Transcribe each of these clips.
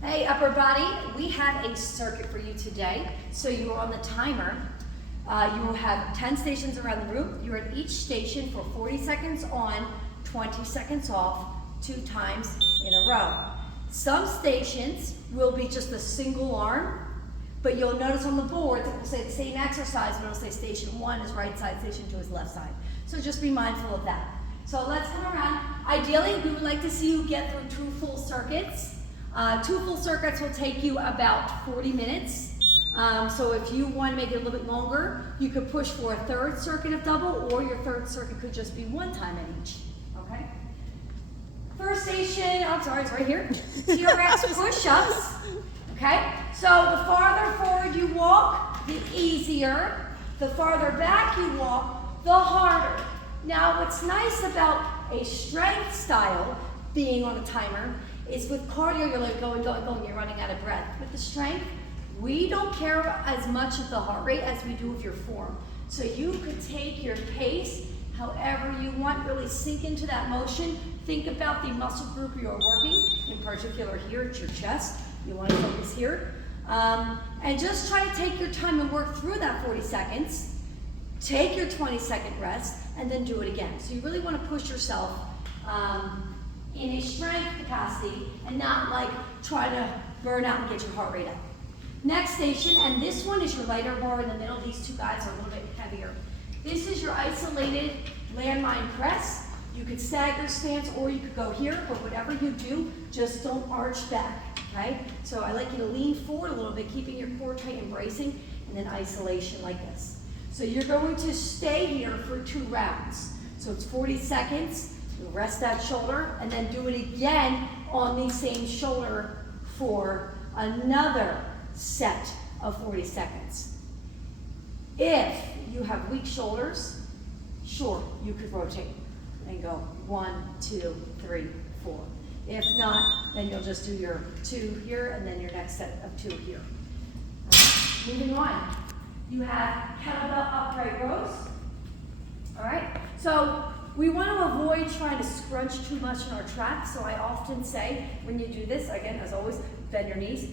Hey, upper body, we have a circuit for you today. So you are on the timer. You will have 10 stations around the room. You're at each station for 40 seconds on, 20 seconds off, 2 times in a row. Some stations will be just a single arm, but you'll notice on the board it will say the same exercise, but it'll say station 1 is right side, station 2 is left side. So just be mindful of that. So let's come around. Ideally, we would like to see you get through 2 full circuits. 2 full circuits will take you about 40 minutes. So if you want to make it a little bit longer, you could push for a 3rd circuit of double, or your 3rd circuit could just be 1 time at each. Okay? First station, I'm sorry, it's right here. TRX push-ups. Okay? So the farther forward you walk, the easier. The farther back you walk, the harder. Now, what's nice about a strength style being on a timer is with cardio, you're like going, you're running out of breath. With the strength, we don't care as much of the heart rate as we do of your form. So you could take your pace however you want, really sink into that motion. Think about the muscle group you're working, in particular here at your chest. You want to focus here. And just try to take your time and work through that 40 seconds. Take your 20-second rest, and then do it again. So you really want to push yourself in a strength capacity and not like try to burn out and get your heart rate up. Next station, and this one is your lighter bar in the middle. These 2 guys are a little bit heavier. This is your isolated landmine press. You could stagger stance or you could go here, but whatever you do, just don't arch back, okay? So I like you to lean forward a little bit, keeping your core tight and bracing, and then isolation like this. So you're going to stay here for 2 rounds. So it's 40 seconds. You rest that shoulder and then do it again on the same shoulder for another set of 40 seconds. If you have weak shoulders, sure, you could rotate and go 1, 2, 3, 4. If not, then you'll just do your 2 here and then your next set of 2 here. Moving on. You have kettlebell upright rows. All right, so we want to avoid trying to scrunch too much in our traps. So I often say, when you do this, again, as always, bend your knees.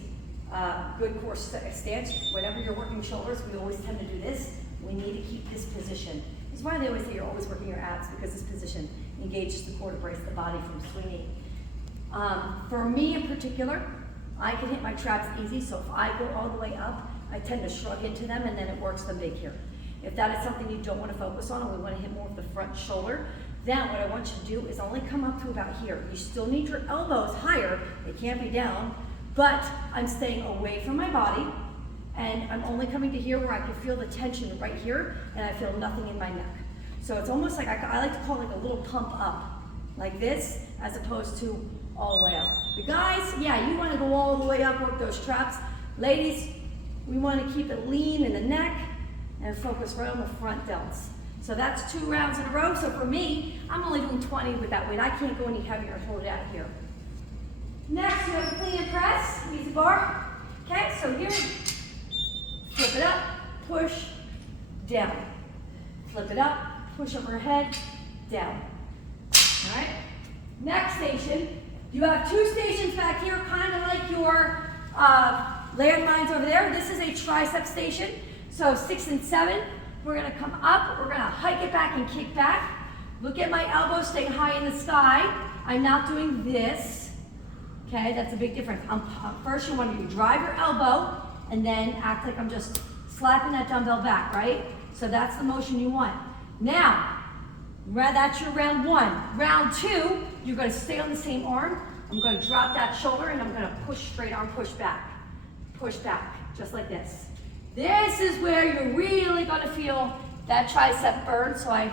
Good core stance. Whenever you're working shoulders, we always tend to do this. We need to keep this position. That's why they always say you're always working your abs, because this position engages the core to brace the body from swinging. For me in particular, I can hit my traps easy. So if I go all the way up, I tend to shrug into them, and then it works them big here. If that is something you don't want to focus on, and we want to hit more of the front shoulder, then what I want you to do is only come up to about here. You still need your elbows higher. They can't be down, but I'm staying away from my body, and I'm only coming to here where I can feel the tension right here, and I feel nothing in my neck. So it's almost like, I like to call it like a little pump up, like this, as opposed to all the way up. The guys, yeah, you want to go all the way up, work those traps. Ladies, we want to keep it lean in the neck and focus right on the front delts. So that's 2 rounds in a row. So for me, I'm only doing 20 with that weight. I can't go any heavier and hold it out here. Next, you have a clean and press, easy bar. Okay, so here, flip it up, push, down. Flip it up, push overhead, down. All right, next station, you have 2 stations back here, kind of like your landmines over there. This is a tricep station. So 6 and 7, we're gonna come up, we're gonna hike it back and kick back. Look at my elbows staying high in the sky. I'm not doing this. Okay, that's a big difference. First, you want to drive your elbow and then act like I'm just slapping that dumbbell back, right? So that's the motion you want. Now, that's your round 1. Round 2, you're going to stay on the same arm. I'm going to drop that shoulder and I'm going to push straight arm, push back, just like this. This is where you're really going to feel that tricep burn. So I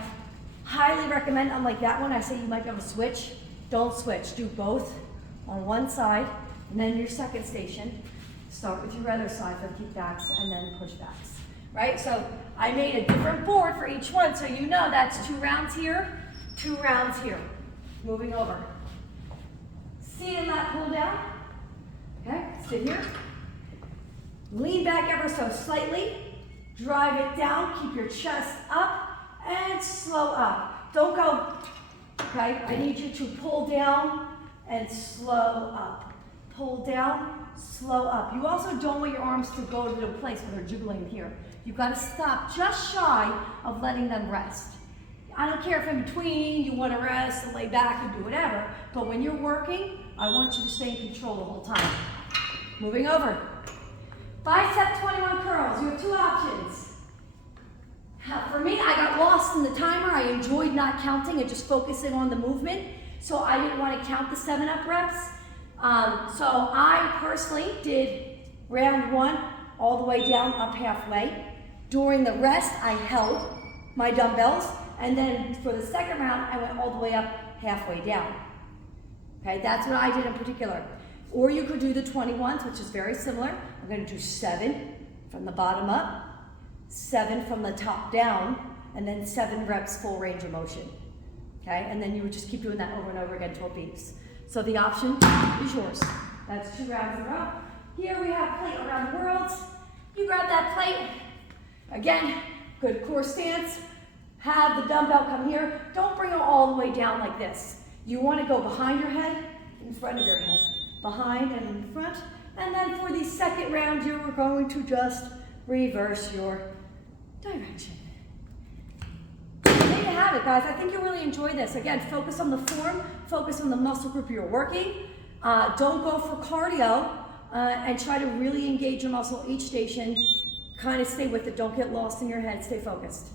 highly recommend, unlike that one, I say you might be able to switch. Don't switch, do both on one side, and then your second station, start with your other side for the kickbacks and then pushbacks, right? So I made a different board for each one, so you know that's 2 rounds here, 2 rounds here. Moving over. Seated lat pull down, okay, sit here. Lean back ever so slightly, drive it down, keep your chest up, and slow up. Don't go, okay? I need you to pull down and slow up. pull down, slow up. You also don't want your arms to go to the place where they're jiggling here. You've got to stop just shy of letting them rest. I don't care if in between you want to rest and lay back and do whatever, but when you're working, I want you to stay in control the whole time. Moving over. Bicep 21 curls. You have two options. For me, I got lost in the timer. I enjoyed not counting and just focusing on the movement, so I didn't want to count the 7-up reps. So I personally did round 1 all the way down, up halfway. During the rest, I held my dumbbells, and then for the second round, I went all the way up, halfway down. Okay, that's what I did in particular. Or you could do the 21s, which is very similar. I'm going to do 7 from the bottom up, 7 from the top down, and then 7 reps full range of motion. Okay, and then you would just keep doing that over and over again until it beeps. So the option is yours. That's 2 rounds in a row. Here we have plate around the world. You grab that plate. Again, good core stance. Have the dumbbell come here. Don't bring it all the way down like this. You want to go behind your head, in front of your head. Behind and in front. And then for the second round, you're going to just reverse your direction. There you have it, guys. I think you'll really enjoy this. Again, focus on the form, focus on the muscle group you're working. Don't go for cardio and try to really engage your muscle each station. Kind of stay with it. Don't get lost in your head. Stay focused.